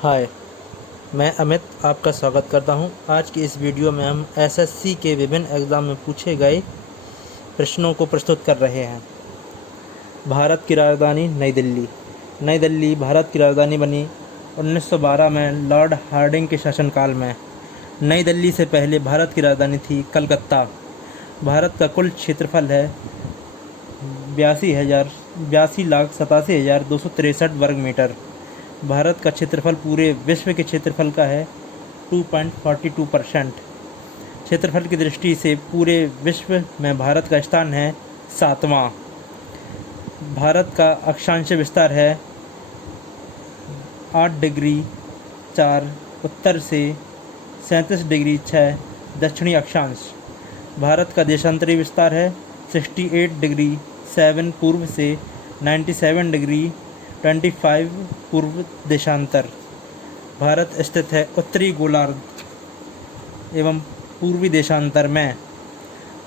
हाय, मैं अमित आपका स्वागत करता हूं। आज की इस वीडियो में हम एसएससी के विभिन्न एग्ज़ाम में पूछे गए प्रश्नों को प्रस्तुत कर रहे हैं। भारत की राजधानी नई दिल्ली। नई दिल्ली भारत की राजधानी बनी 1912 में लॉर्ड हार्डिंग के शासनकाल में। नई दिल्ली से पहले भारत की राजधानी थी कलकत्ता। भारत का कुल क्षेत्रफल है 82,87,263 वर्ग मीटर। भारत का क्षेत्रफल पूरे विश्व के क्षेत्रफल का है 2.42%। क्षेत्रफल की दृष्टि से पूरे विश्व में भारत का स्थान है 7वां। भारत का अक्षांश विस्तार है 8 डिग्री 4 उत्तर से 37 डिग्री 6 दक्षिणी अक्षांश। भारत का देशांतरी विस्तार है 68 डिग्री 7 पूर्व से 97 डिग्री 25 पूर्व देशांतर। भारत स्थित है उत्तरी गोलार्ध एवं पूर्वी देशांतर में।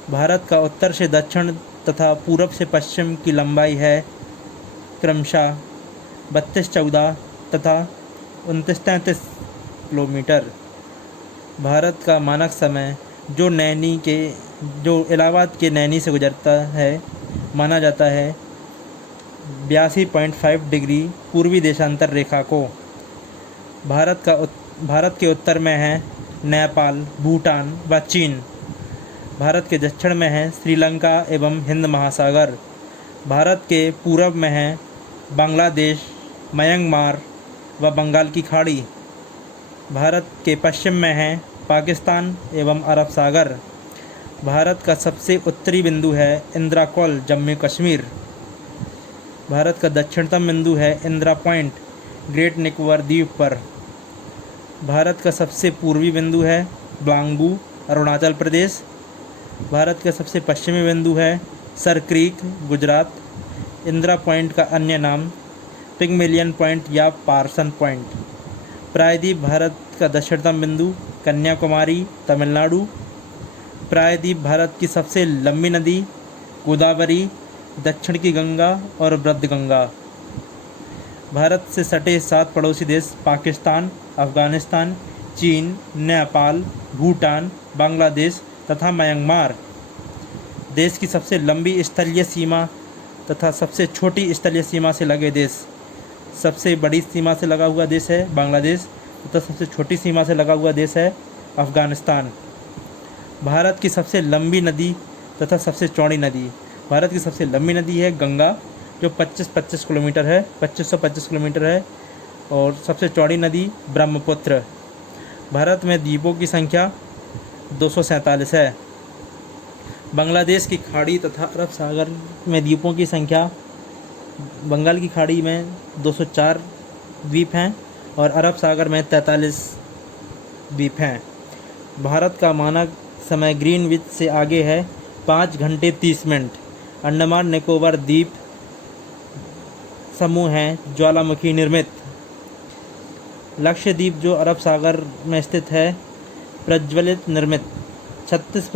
भारत का उत्तर से दक्षिण तथा पूरब से पश्चिम की लंबाई है क्रमशः 32-14 तथा 29-33 किलोमीटर। भारत का मानक समय जो इलाहाबाद के नैनी से गुजरता है माना जाता है 82.5 डिग्री पूर्वी देशांतर रेखा को। भारत के उत्तर में है नेपाल, भूटान व चीन। भारत के दक्षिण में है श्रीलंका एवं हिंद महासागर। भारत के पूरब में है बांग्लादेश, म्यांमार व बंगाल की खाड़ी। भारत के पश्चिम में है पाकिस्तान एवं अरब सागर। भारत का सबसे उत्तरी बिंदु है इंदिरा कॉल, जम्मू कश्मीर। भारत का दक्षिणतम बिंदु है इंदिरा पॉइंट, ग्रेट निकोबार द्वीप पर। भारत का सबसे पूर्वी बिंदु है ब्लांगू, अरुणाचल प्रदेश। भारत का सबसे पश्चिमी बिंदु है sir creek, Gujarat. Indira point का अन्य नाम पिग्मेलियन पॉइंट या पार्सन पॉइंट। प्रायद्वीप भारत का दक्षिणतम बिंदु कन्याकुमारी, तमिलनाडु। प्रायद्वीप भारत की सबसे लंबी नदी गोदावरी, दक्षिण की गंगा और बुद्धिगंगा। भारत से सटे 7 पड़ोसी देश पाकिस्तान, अफगानिस्तान, चीन, नेपाल, भूटान, बांग्लादेश तथा म्यांमार। देश की सबसे लंबी स्थलीय सीमा तथा सबसे छोटी स्थलीय सीमा से लगे देश। सबसे बड़ी सीमा से लगा हुआ देश है बांग्लादेश तथा सबसे छोटी सीमा से लगा हुआ देश है अफगानिस्तान। भारत की सबसे लंबी नदी तथा सबसे चौड़ी नदी। भारत की सबसे लंबी नदी है गंगा जो 2525 किलोमीटर है, 2525 किलोमीटर है। और सबसे चौड़ी नदी ब्रह्मपुत्र। भारत में द्वीपों की संख्या 247 है। बांग्लादेश की खाड़ी तथा अरब सागर में द्वीपों की संख्या, बंगाल की खाड़ी में 204 द्वीप हैं और अरब सागर में 43 द्वीप हैं। भारत का मानक समय ग्रीनविच से आगे है 5 घंटे 30 मिनट। अंडमान निकोबार द्वीप समूह हैं ज्वालामुखी निर्मित। लक्षद्वीप जो अरब सागर में स्थित है प्रज्वलित निर्मित 36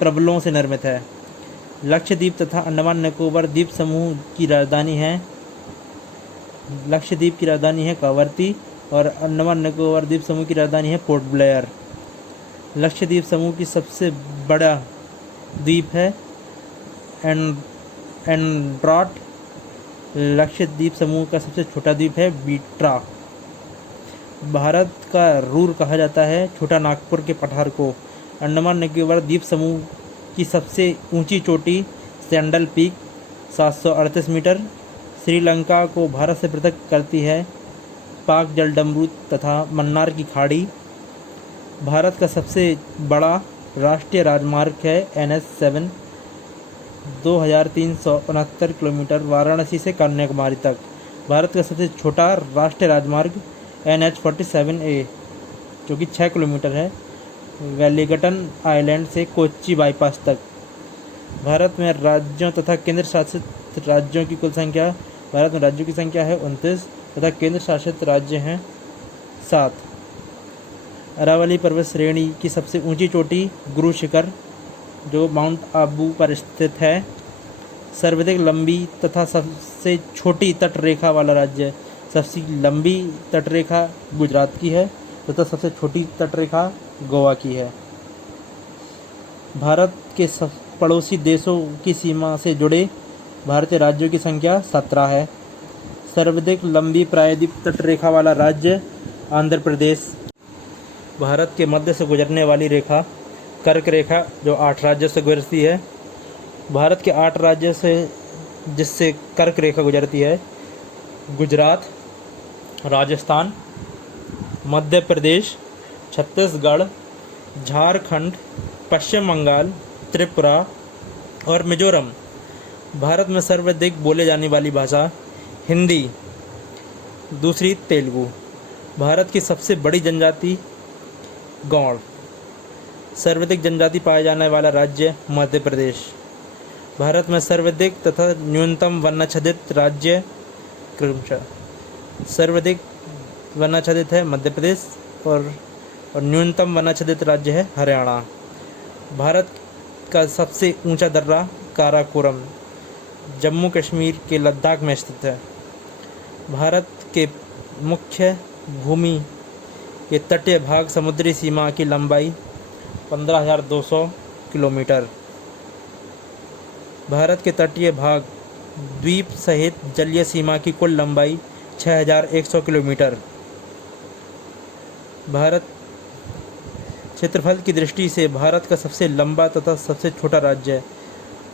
प्रबलों से निर्मित है। लक्षद्वीप तथा अंडमान निकोबार द्वीप समूह की राजधानी है लक्षद्वीप की राजधानी है कावरती और अंडमान निकोबार द्वीप समूह की राजधानी है पोर्ट ब्लेयर। लक्षद्वीप समूह की सबसे बड़ा द्वीप है एंड्रोट। लक्षद्वीप समूह का सबसे छोटा द्वीप है बीट्रा। भारत का रूर कहा जाता है छोटा नागपुर के पठार को। अंडमान निकोबार द्वीप समूह की सबसे ऊंची चोटी सैंडल पीक 738 मीटर। श्रीलंका को भारत से पृथक करती है पाक जलडमरू तथा मन्नार की खाड़ी। भारत का सबसे बड़ा राष्ट्रीय राजमार्ग है NH7 2369 किलोमीटर वाराणसी से कन्याकुमारी तक। भारत का सबसे छोटा राष्ट्रीय राजमार्ग NH47A जो कि 6 किलोमीटर है वेलिंगटन आइलैंड से कोच्चि बाईपास तक। भारत में राज्यों तथा केंद्र शासित राज्यों की कुल संख्या, भारत में राज्यों की संख्या है 29 तथा केंद्र शासित राज्य हैं 7। अरावली पर्वत श्रेणी की सबसे ऊंची चोटी गुरु शिखर जो माउंट आबू पर स्थित है। सर्वाधिक लंबी तथा सबसे छोटी तट रेखा वाला राज्य सबसे लंबी तटरेखा गुजरात की है तथा सबसे छोटी तटरेखा गोवा की है। भारत के पड़ोसी देशों की सीमा से जुड़े भारतीय राज्यों की संख्या 17 है। सर्वाधिक लंबी प्रायद्वीप तटरेखा वाला राज्य आंध्र प्रदेश। भारत के मध्य से गुजरने वाली रेखा कर्क रेखा जो 8 राज्यों से गुजरती है। भारत के 8 राज्यों से जिससे कर्क रेखा गुजरती है गुजरात, राजस्थान, मध्य प्रदेश, छत्तीसगढ़, झारखंड, पश्चिम बंगाल, त्रिपुरा और मिजोरम। भारत में सर्वाधिक बोले जाने वाली भाषा हिंदी, दूसरी तेलुगु। भारत की सबसे बड़ी जनजाति गौड़। सर्वाधिक जनजाति पाए जाने वाला राज्य मध्य प्रदेश। भारत में सर्वाधिक तथा न्यूनतम वर्णाच्छादित राज्य क्रमशः सर्वाधिक वर्णाच्छादित है मध्य प्रदेश और न्यूनतम वर्णाच्छादित राज्य है हरियाणा। भारत का सबसे ऊंचा दर्रा काराकोरम जम्मू कश्मीर के लद्दाख में स्थित है। भारत के मुख्य भूमि के तटीय भाग समुद्री सीमा की लंबाई 15,200 किलोमीटर। भारत के तटीय भाग द्वीप सहित जलीय सीमा की कुल लंबाई 6,100 किलोमीटर। भारत क्षेत्रफल की दृष्टि से भारत का सबसे लंबा तथा सबसे छोटा राज्य है।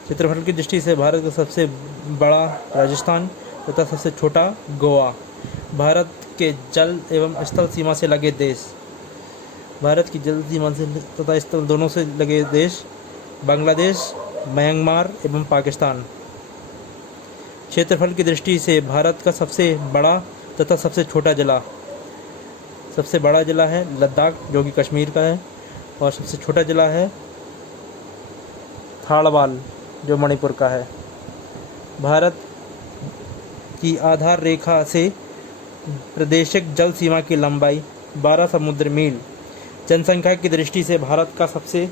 क्षेत्रफल की दृष्टि से भारत का सबसे बड़ा राजस्थान तथा सबसे छोटा गोवा। भारत के जल एवं स्थल सीमा से लगे देश। भारत की जल सीमा से तथा स्थल दोनों से लगे देश बांग्लादेश, म्यांमार एवं पाकिस्तान। क्षेत्रफल की दृष्टि से भारत का सबसे बड़ा तथा सबसे छोटा जिला। सबसे बड़ा जिला है लद्दाख जो कि कश्मीर का है और सबसे छोटा जिला है थाड़वाल जो मणिपुर का है। भारत की आधार रेखा से प्रादेशिक जल सीमा की लंबाई 12 समुद्र मील। जनसंख्या की दृष्टि से भारत का सबसे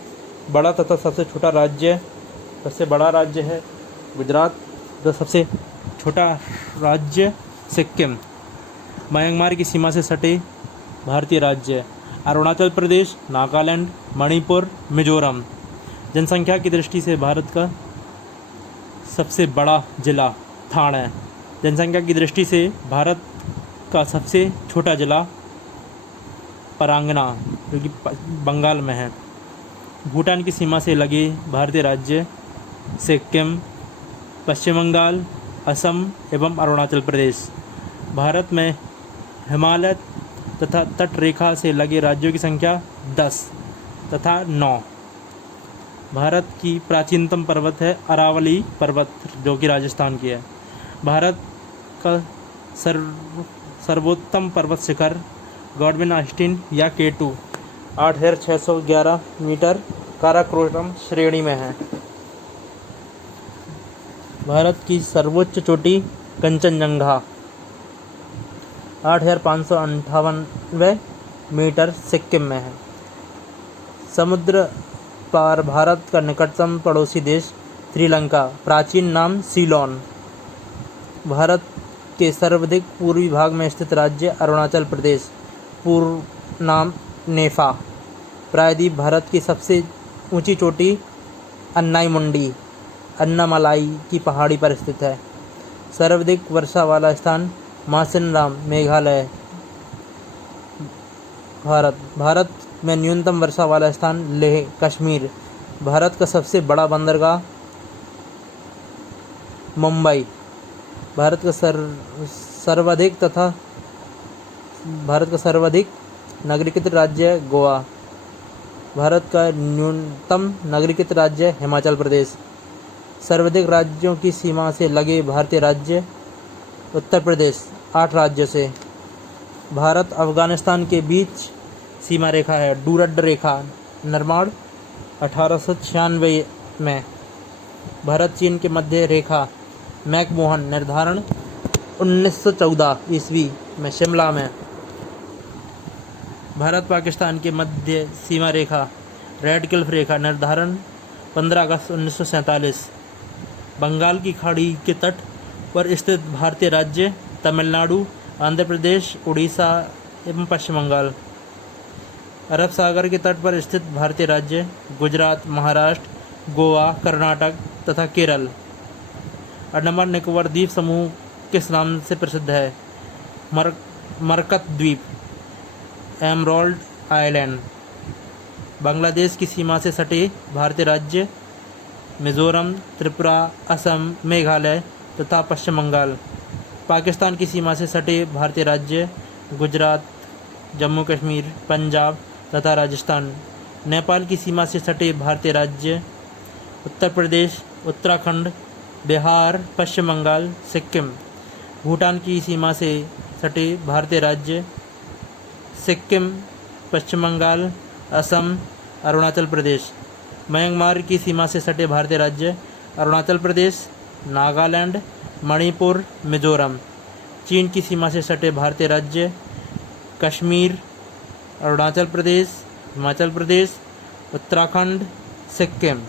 बड़ा तथा सबसे छोटा राज्य सबसे बड़ा राज्य है गुजरात तथा सबसे छोटा राज्य सिक्किम। म्यांमार की सीमा से सटे भारतीय राज्य अरुणाचल प्रदेश, नागालैंड, मणिपुर, मिजोरम। जनसंख्या की दृष्टि से भारत का सबसे बड़ा जिला थाने है। जनसंख्या की दृष्टि से भारत का सबसे छोटा जिला परांगना जो कि बंगाल में है। भूटान की सीमा से लगे भारतीय राज्य सिक्किम, पश्चिम बंगाल, असम एवं अरुणाचल प्रदेश। भारत में हिमालय तथा तट रेखा से लगे राज्यों की संख्या 10 तथा 9। भारत की प्राचीनतम पर्वत है अरावली पर्वत जो कि राजस्थान की है। भारत का सर्वोत्तम पर्वत शिखर गॉडविन ऑस्टिन या K2 8,611 मीटर काराकोरम श्रेणी में है। भारत की सर्वोच्च चोटी कंचनजंगा 8,558 मीटर सिक्किम में है। समुद्र पार भारत का निकटतम पड़ोसी देश श्रीलंका, प्राचीन नाम सीलोन। भारत के सर्वाधिक पूर्वी भाग में स्थित राज्य अरुणाचल प्रदेश, पूर्व नाम नेफा। प्रायद्वीप भारत की सबसे ऊंची चोटी अन्नाईमुंडी अन्नामलाई की पहाड़ी पर स्थित है। सर्वाधिक वर्षा वाला स्थान मासिनराम, मेघालय। भारत में न्यूनतम वर्षा वाला स्थान लेह, कश्मीर। भारत का सबसे बड़ा बंदरगाह मुंबई। भारत का सर्वाधिक नागरिकता राज्य गोवा। भारत का न्यूनतम नागरिकता राज्य हिमाचल प्रदेश। सर्वाधिक राज्यों की सीमा से लगे भारतीय राज्य उत्तर प्रदेश 8 राज्यों से। भारत अफगानिस्तान के बीच सीमा रेखा है डूरड रेखा निर्माण 1896 में। भारत चीन के मध्य रेखा मैकमोहन निर्धारण 1914 ईस्वी में शिमला में। भारत पाकिस्तान के मध्य सीमा रेखा रेड क्लिफ रेखा निर्धारण 15 अगस्त 1947। बंगाल की खाड़ी के तट पर स्थित भारतीय राज्य तमिलनाडु आंध्र प्रदेश, उड़ीसा एवं पश्चिम बंगाल। अरब सागर के तट पर स्थित भारतीय राज्य गुजरात, महाराष्ट्र, गोवा, कर्नाटक तथा केरल। अंडमान निकोबार द्वीप समूह किस नाम से प्रसिद्ध है? मरकत द्वीप, एमरोल्ड आइलैंड। बांग्लादेश की सीमा से सटे भारतीय राज्य मिजोरम, त्रिपुरा, असम, मेघालय तथा पश्चिम बंगाल। पाकिस्तान की सीमा से सटे भारतीय राज्य गुजरात, जम्मू कश्मीर, पंजाब तथा राजस्थान। नेपाल की सीमा से सटे भारतीय राज्य उत्तर प्रदेश, उत्तराखंड, बिहार, पश्चिम बंगाल, सिक्किम। भूटान की सीमा से सटे भारतीय राज्य सिक्किम, पश्चिम बंगाल, असम, अरुणाचल प्रदेश। म्यांमार की सीमा से सटे भारतीय राज्य अरुणाचल प्रदेश, नागालैंड, मणिपुर, मिजोरम। चीन की सीमा से सटे भारतीय राज्य कश्मीर, अरुणाचल प्रदेश, हिमाचल प्रदेश, उत्तराखंड, सिक्किम।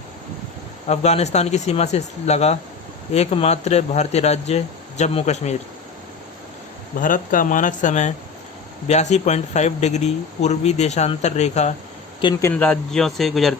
अफ़गानिस्तान की सीमा से लगा एकमात्र भारतीय राज्य जम्मू कश्मीर। भारत का मानक समय 82.5 डिग्री पूर्वी देशांतर रेखा किन किन राज्यों से गुजरती